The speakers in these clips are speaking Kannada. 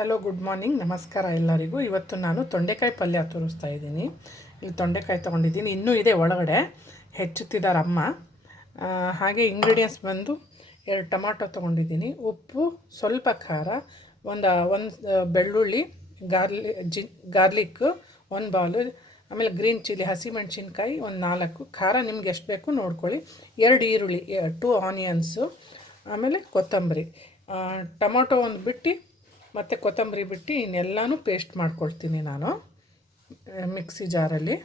ಹಲೋ, ಗುಡ್ ಮಾರ್ನಿಂಗ್, ನಮಸ್ಕಾರ ಎಲ್ಲರಿಗೂ. ಇವತ್ತು ನಾನು ತೊಂಡೆಕಾಯಿ ಪಲ್ಯ ತೋರಿಸ್ತಾ ಇದ್ದೀನಿ. ಇಲ್ಲಿ ತೊಂಡೆಕಾಯಿ ತೊಗೊಂಡಿದ್ದೀನಿ, ಇನ್ನೂ ಇದೆ ಒಳಗಡೆ, ಹೆಚ್ಚುತ್ತಿದ್ದಾರೆ ಅಮ್ಮ. ಹಾಗೆ ಇಂಗ್ರೀಡಿಯೆಂಟ್ಸ್ ಬಂದು 2 ಟೊಮಾಟೊ ತೊಗೊಂಡಿದ್ದೀನಿ, ಉಪ್ಪು, ಸ್ವಲ್ಪ ಖಾರ, ಒಂದು ಬೆಳ್ಳುಳ್ಳಿ, ಗಾರ್ಲಿಕ್ 1 ಬಾಲು, ಆಮೇಲೆ ಗ್ರೀನ್ ಚಿಲ್ಲಿ, ಹಸಿಮೆಣ್ಸಿನ್ಕಾಯಿ 4, ಖಾರ ನಿಮ್ಗೆ ಎಷ್ಟು ಬೇಕು ನೋಡ್ಕೊಳ್ಳಿ, 2 ಈರುಳ್ಳಿ, 2 ಆನಿಯನ್ಸು, ಆಮೇಲೆ ಕೊತ್ತಂಬರಿ, ಟೊಮಾಟೊ ಒಂದು ಬಿಟ್ಟು ಮತ್ತು ಕೊತ್ತಂಬರಿ ಬಿಟ್ಟು ಇನ್ನೆಲ್ಲನೂ ಪೇಸ್ಟ್ ಮಾಡ್ಕೊಳ್ತೀನಿ ನಾನು ಮಿಕ್ಸಿ ಜಾರಲ್ಲಿ.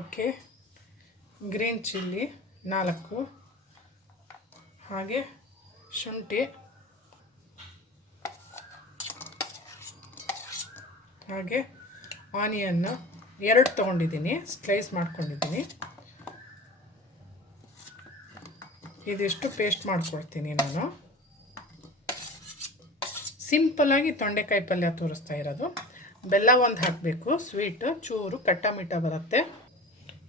ಓಕೆ, ಗ್ರೀನ್ ಚಿಲ್ಲಿ 4, ಹಾಗೆ ಶುಂಠಿ, ಹಾಗೆ ಆನಿಯನ್ನು 2 ತೊಗೊಂಡಿದ್ದೀನಿ, ಸ್ಲೈಸ್ ಮಾಡ್ಕೊಂಡಿದ್ದೀನಿ. ಇದಿಷ್ಟು ಪೇಸ್ಟ್ ಮಾಡ್ಕೊಳ್ತೀನಿ ನಾನು. ಸಿಂಪಲ್ಲಾಗಿ ತೊಂಡೆಕಾಯಿ ಪಲ್ಯ ತೋರಿಸ್ತಾ ಇರೋದು. ಬೆಲ್ಲ ಒಂದು ಹಾಕಬೇಕು, ಸ್ವೀಟ್ ಚೂರು ಕಟ್ಟ ಮಿಠ ಬರುತ್ತೆ.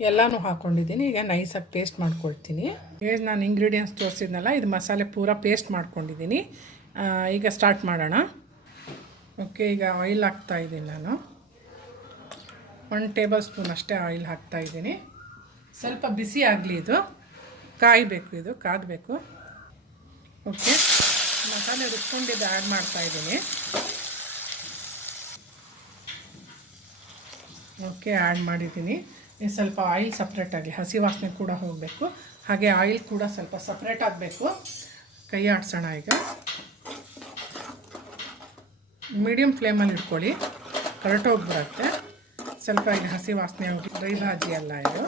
ಎಲ್ಲನೂ ಹಾಕ್ಕೊಂಡಿದ್ದೀನಿ. ಈಗ ನೈಸಾಗಿ ಪೇಸ್ಟ್ ಮಾಡ್ಕೊಳ್ತೀನಿ. ನಾನು ಇಂಗ್ರೀಡಿಯೆಂಟ್ಸ್ ತೋರಿಸಿದ್ನಲ್ಲ, ಇದು ಮಸಾಲೆ ಪೂರ ಪೇಸ್ಟ್ ಮಾಡ್ಕೊಂಡಿದ್ದೀನಿ. ಈಗ ಸ್ಟಾರ್ಟ್ ಮಾಡೋಣ. ಓಕೆ, ಈಗ ಆಯಿಲ್ ಹಾಕ್ತಾಯಿದ್ದೀನಿ ನಾನು. 1 ಟೇಬಲ್ ಸ್ಪೂನ್ ಅಷ್ಟೇ ಆಯಿಲ್ ಹಾಕ್ತಾಯಿದ್ದೀನಿ. ಸ್ವಲ್ಪ ಬಿಸಿ ಆಗಲಿ, ಇದು ಕಾಯಬೇಕು, ಇದು ಕಾದಬೇಕು. ಓಕೆ, ಮಸಾಲೆ ರುಬ್ಕೊಂಡಿದ್ದು ಆ್ಯಡ್ ಮಾಡ್ತಾಯಿದ್ದೀನಿ. ಓಕೆ, ಆ್ಯಡ್ ಮಾಡಿದ್ದೀನಿ. ಸ್ವಲ್ಪ ಆಯಿಲ್ ಸಪ್ರೇಟ್ ಆಗಲಿ, ಹಸಿ ವಾಸನೆ ಕೂಡ ಹೋಗಬೇಕು, ಹಾಗೆ ಆಯಿಲ್ ಕೂಡ ಸ್ವಲ್ಪ ಸಪ್ರೇಟ್ ಆಗಬೇಕು. ಕೈ ಆಡಿಸೋಣ. ಈಗ ಮೀಡಿಯಮ್ ಫ್ಲೇಮಲ್ಲಿ ಇಟ್ಕೊಳ್ಳಿ, ಹೊರಟೋಗ್ಬಿಡುತ್ತೆ. ಸ್ವಲ್ಪ ಈಗ ಹಸಿ ವಾಸನೆ ಹೋಗಿ, ಡ್ರೈ ಭಾಜಿ ಅಲ್ಲ ಇದು,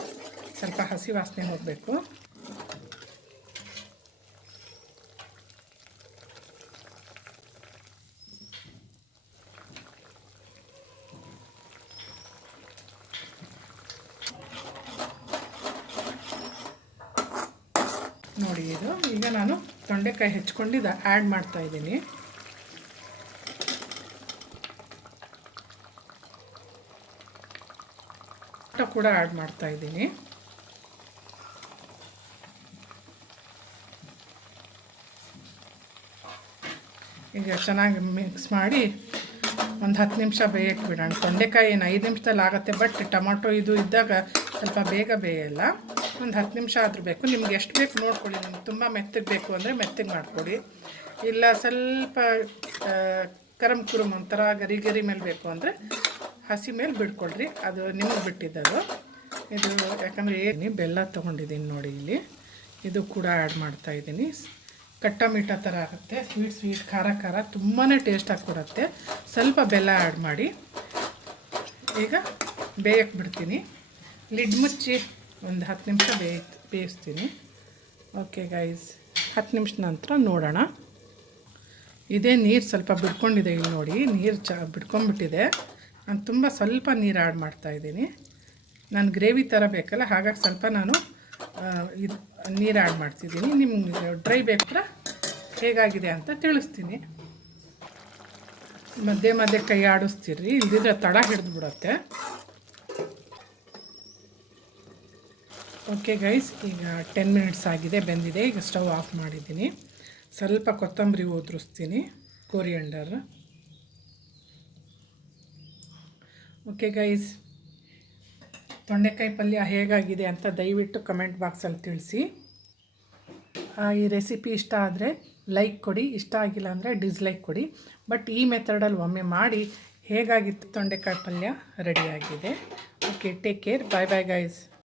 ಸ್ವಲ್ಪ ಹಸಿ ವಾಸನೆ ಹೋಗಬೇಕು. ನೋಡಿ, ಇದು ಈಗ ನಾನು ತೊಂಡೆಕಾಯಿ ಹೆಚ್ಕೊಂಡಿದ್ದು ಆ್ಯಡ್ ಮಾಡ್ತಾಯಿದ್ದೀನಿ. ಕೂಡ ಆ್ಯಡ್ ಮಾಡ್ತಾಯಿದ್ದೀನಿ. ಈಗ ಚೆನ್ನಾಗಿ ಮಿಕ್ಸ್ ಮಾಡಿ ಒಂದು 10 ನಿಮಿಷ ಬೇಯಕ್ಕೆ ಬಿಡೋಣ. ತೊಂಡೆಕಾಯಿ ಏನು 5 ನಿಮಿಷದಲ್ಲಿ ಆಗುತ್ತೆ, ಬಟ್ ಟೊಮಾಟೊ ಇದು ಇದ್ದಾಗ ಸ್ವಲ್ಪ ಬೇಗ ಬೇಯಲ್ಲ. ಒಂದು 10 ನಿಮಿಷ ಆದರೂ ಬೇಕು. ನಿಮ್ಗೆ ಎಷ್ಟು ಬೇಕು ನೋಡ್ಕೊಳ್ಳಿ. ನಿಮ್ಗೆ ತುಂಬ ಮೆತ್ತಗೆ ಬೇಕು ಅಂದರೆ ಮೆತ್ತಗೆ ಮಾಡಿಕೊಡಿ, ಇಲ್ಲ ಸ್ವಲ್ಪ ಕುರುಮ್ ಒಂಥರ ಗರಿ ಮೇಲೆ ಬೇಕು ಅಂದರೆ ಹಸಿ ಮೇಲೆ ಬಿಡ್ಕೊಳ್ರಿ, ಅದು ನಿಮಗೆ ಬಿಟ್ಟಿದ್ದದು. ಇದು ಯಾಕಂದರೆ ಬೆಲ್ಲ ತೊಗೊಂಡಿದ್ದೀನಿ ನೋಡಿ ಇಲ್ಲಿ, ಇದು ಕೂಡ ಆ್ಯಡ್ ಮಾಡ್ತಾಯಿದ್ದೀನಿ. ಕಟ್ಟ ಮಿಠ ಥರ ಆಗುತ್ತೆ, ಸ್ವೀಟ್ ಖಾರ ತುಂಬಾ ಟೇಸ್ಟಾಗಿ ಕೊಡುತ್ತೆ. ಸ್ವಲ್ಪ ಬೆಲ್ಲ ಆ್ಯಡ್ ಮಾಡಿ ಈಗ ಬೇಯಕ್ಕೆ ಬಿಡ್ತೀನಿ. ಲಿಡ್ ಮುಚ್ಚಿ ಒಂದು 10 ನಿಮಿಷ ಬೇಯಿಸ್ತೀನಿ. ಓಕೆ ಗೈಸ್, 10 ನಿಮಿಷ ನಂತರ ನೋಡೋಣ. ಇದೇ ನೀರು ಸ್ವಲ್ಪ ಬಿಡ್ಕೊಂಡಿದೆ, ಇಲ್ಲಿ ನೋಡಿ ನೀರು ಬಿಡ್ಕೊಂಡ್ಬಿಟ್ಟಿದೆ. ನಾನು ಸ್ವಲ್ಪ ನೀರು ಆ್ಯಡ್ ಮಾಡ್ತಾಯಿದ್ದೀನಿ. ನಾನು ಗ್ರೇವಿ ಥರ ಬೇಕಲ್ಲ, ಹಾಗಾಗಿ ಸ್ವಲ್ಪ ನಾನು ಇದು ನೀರು ಆ್ಯಡ್ ಮಾಡ್ತಿದ್ದೀನಿ. ನಿಮ್ಗೆ ಡ್ರೈ ಬೇಕಾದ್ರೆ ಹೇಗಾಗಿದೆ ಅಂತ ತಿಳಿಸ್ತೀನಿ. ಮಧ್ಯೆ ಕೈ ಆಡಿಸ್ತೀರಿ, ಇಲ್ದಿದ್ರೆ ತಡ ಹಿಡಿದು ಬಿಡುತ್ತೆ. ಓಕೆ ಗೈಸ್, ಈಗ 10 ಮಿನಿಟ್ಸ್ ಆಗಿದೆ, ಬೆಂದಿದೆ. ಈಗ ಸ್ಟವ್ ಆಫ್ ಮಾಡಿದ್ದೀನಿ. ಸ್ವಲ್ಪ ಕೊತ್ತಂಬರಿ ಉದುರಿಸ್ತೀನಿ, ಕೊರಿಯಂಡರ್. ಓಕೆ ಗೈಸ್, ತೊಂಡೆಕಾಯಿ ಪಲ್ಯ ಹೇಗಾಗಿದೆ ಅಂತ ದಯವಿಟ್ಟು ಕಮೆಂಟ್ ಬಾಕ್ಸಲ್ಲಿ ತಿಳಿಸಿ. ಈ ರೆಸಿಪಿ ಇಷ್ಟ ಆದರೆ ಲೈಕ್ ಕೊಡಿ, ಇಷ್ಟ ಆಗಿಲ್ಲ ಅಂದರೆ ಡಿಸ್ಲೈಕ್ ಕೊಡಿ. ಬಟ್ ಈ ಮೆಥಡಲ್ಲಿ ಒಮ್ಮೆ ಮಾಡಿ ಹೇಗಾಗಿತ್ತು ತೊಂಡೆಕಾಯಿ ಪಲ್ಯ ರೆಡಿಯಾಗಿದೆ. Okay, take care, bye guys.